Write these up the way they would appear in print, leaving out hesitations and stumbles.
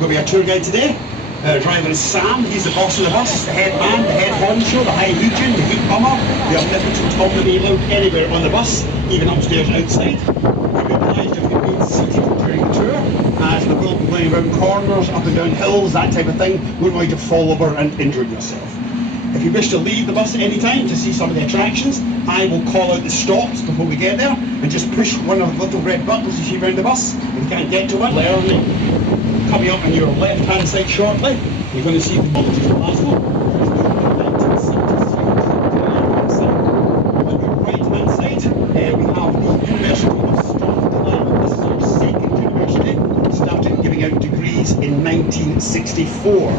We're going to be our tour guide today. Driver is Sam, he's the boss of the bus, the head man, the head honcho, the high legion, the heat bummer, the omnipotent Tom the Loud anywhere on the bus, even upstairs outside. You'll be obliged if you've been seated during the tour, as we will be going around corners, up and down hills, that type of thing. We're going to fall over and injure yourself. If you wish to leave the bus at any time to see some of the attractions, I will call out the stops before we get there and just push one of the little red buttons you see around the bus. If you can't get to one, coming up on your left hand side shortly, you're going to see the College of Glasgow. On your right hand side, we have the University of Scotland. This is our second university, started giving out degrees in 1964.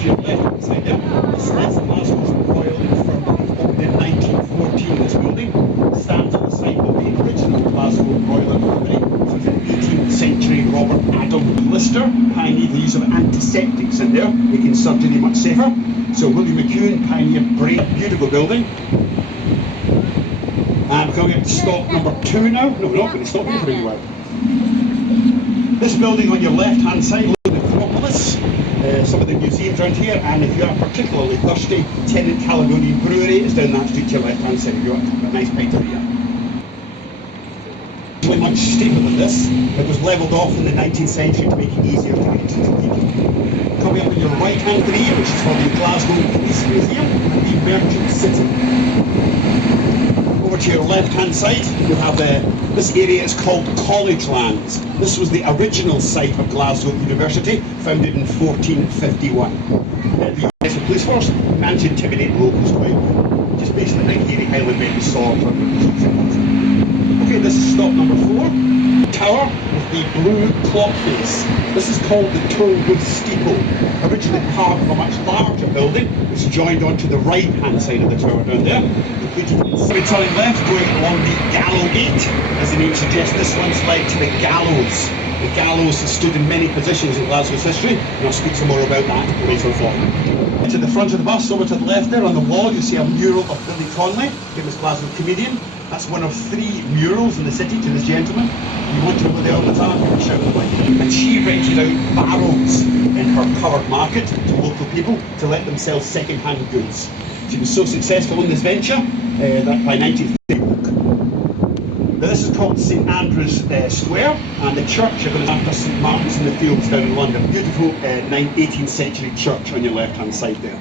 Your left hand side there, this is Glasgow's Royal Infirmary, opened in 1914. This building stands on the site of the original Glasgow Royal Infirmary. So it's an 18th century Robert Adam Lister pioneered the use of antiseptics in there, making surgery much safer. So William McEwen pioneered Brain, beautiful building. And we're coming up to stop number 2 now. No, we're not going to stop here for a while. This building on your left hand side, the Acropolis. Some of the museums around here, and if you are particularly thirsty, Tennant Caledonian Brewery is down that street to your left hand side. If you want a nice pint of beer. Really much steeper than this. It was levelled off in the 19th century to make it easier to reach to people. Coming up on your right hand green, which is for the Glasgow Police Museum and the Merchant City. Over to your left hand side, you have this area is called College Lands. This was the original site of Glasgow University, founded in 1451. The US Police Force managed to intimidate locals quite well. Just basically like Erie Highland Baby saw. Okay, this is stop number 4. Tower with the blue clock face. This is called the Tollwood Steeple, originally part of a much larger building which joined onto the right hand side of the tower down there. We're turning left, going along the Gallow Gate. As the name suggests, this one's led to the gallows. The gallows has stood in many positions in Glasgow's history, and I'll speak some more about that later on. To the front of the bus, over to the left there, on the wall, you see a mural of Billy Connolly, famous Glasgow comedian. That's one of 3 murals in the city to this gentleman. You want to know there all the time, you can shout away. And she rented out barrows in her covered market to local people to let them sell second-hand goods. She was so successful in this venture that by 1930, now this is called St Andrew's Square, and the church you're going to after St Martin's in the Fields down in London. Beautiful 18th century church on your left-hand side there.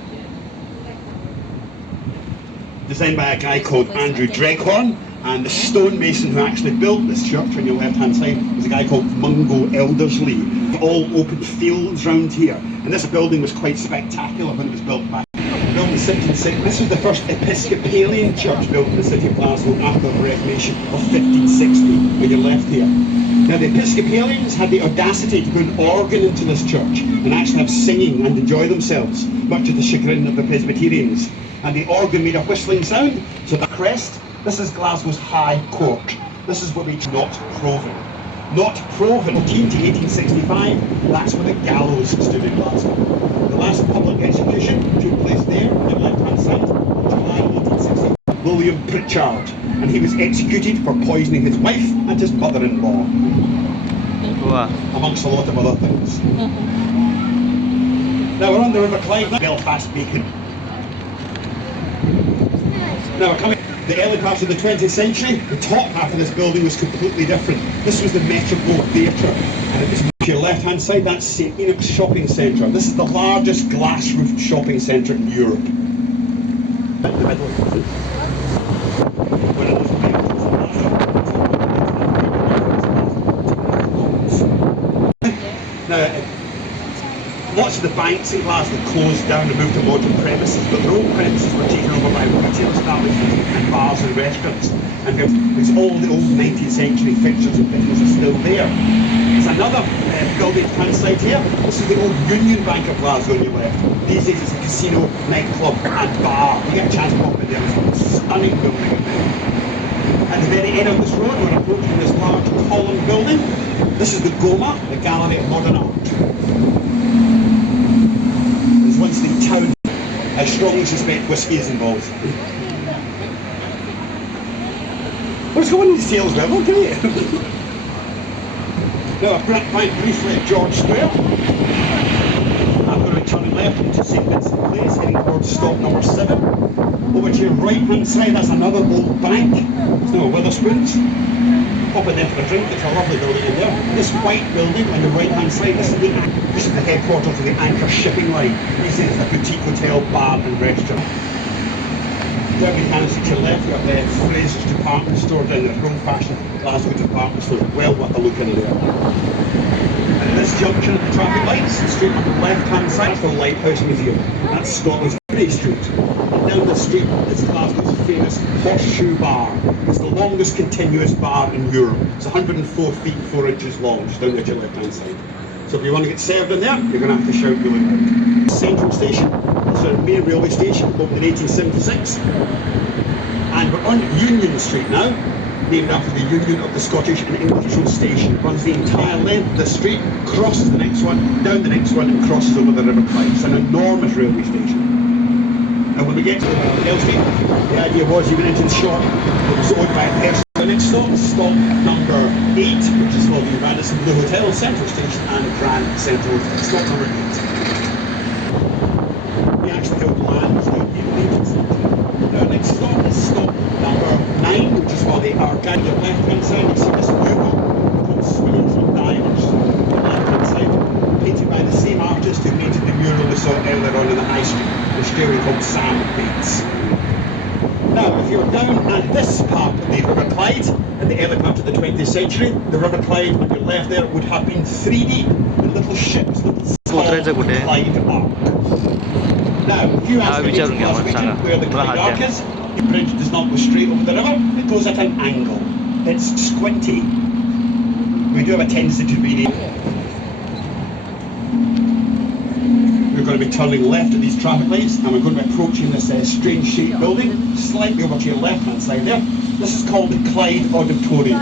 Designed by a guy called Andrew Dreghorn, and the stonemason who actually built this church on your left-hand side was a guy called Mungo Elderslie. All open fields round here, and this building was quite spectacular when it was built back. Built in 1660. This was the first Episcopalian church built in the city of Glasgow after the Reformation of 1560, on your left here. Now the Episcopalians had the audacity to put an organ into this church and actually have singing and enjoy themselves, much to the chagrin of the Presbyterians. And the organ made a whistling sound, so the crest, this is Glasgow's High Court. This is what we not proven. Not proven. 18 to 1865, that's when the gallows stood in Glasgow. The last public execution took place there, on the left-hand side, July 1860. William Pritchard, and he was executed for poisoning his wife and his mother-in-law. Wow. Amongst a lot of other things. Now we're on the River Clyde, Belfast Bacon. Now we're coming the early part of the 20th century. The top half of this building was completely different. This was the Metropole Theatre, and it was to your left hand side, that's St Enoch's Shopping Centre. This is the largest glass roofed shopping centre in Europe. In the middle of it. Now, lots of the banks in Glasgow closed down and moved to modern premises, but their old premises were taken over by retail establishments and bars and restaurants. And it's all the old 19th century fixtures and fittings are still there. There's another building hand side here. This is the old Union Bank of Glasgow on your left. These days it's a casino, nightclub and bar. You get a chance to pop in there. It's a stunning building. At the very end of this road, we're approaching this large column building. This is the GOMA, the Gallery of Modern Art. Once the town, I strongly suspect whiskey is involved. What's going on in these tales now? Oh, great! Now, I went briefly at George Square. over to your right hand side, that's another old bank. There's no Witherspoons. Pop in there for a drink, it's a lovely building in there. This white building on your right hand side, this is the headquarters of the Anchor shipping line. This is a boutique hotel, bar and restaurant. Down behind us to your left, you have the Fraser's department store down there, old fashioned Glasgow department store, well worth a look in there. And at this junction of the traffic lights, straight on the left hand side, that's the Lighthouse Museum. That's Scotland's Grey Street. And down the street is Glasgow's famous Horseshoe Bar. It's the longest continuous bar in Europe. It's 104 feet 4 inches long, just down there to your left hand side. So if you want to get served in there, you're going to have to shout really loud. Central Station, it's a main railway station, opened in 1876. And we're on Union Street now, named after the Union of the Scottish and English Road Station. It runs the entire length of the street, crosses the next one, down the next one, and crosses over the River Clyde. It's an enormous railway station. And when we get to the Hill Street, the idea was you went into the shop, it was owned by a person. The next stop is stop number 8, which is called the Radisson Blue Hotel, Central Station and Grand Central. Stop number 8. We actually held land was now in the 18th century. Our next stop is stop number 9, which is for the arcade. On the left hand side, you see this mural called Swimmers and Divers. On the left hand side, painted by the same artist who painted the mural we saw earlier on in the High Street, an Australian called Sam Bates. Now, if you're down at this part of the River Clyde, in the early part of the 20th century, the River Clyde on your left there would have been 3D with little ships, little small Clyde Arc. Now, if you ask me where the Clyde Arc is, the bridge does not go straight over the river, it goes at an angle. It's squinty. We do have a tendency to be We're going to be turning left at these traffic lights and we're going to be approaching this strange shaped building, slightly over to your left hand side there. This is called the Clyde Auditorium.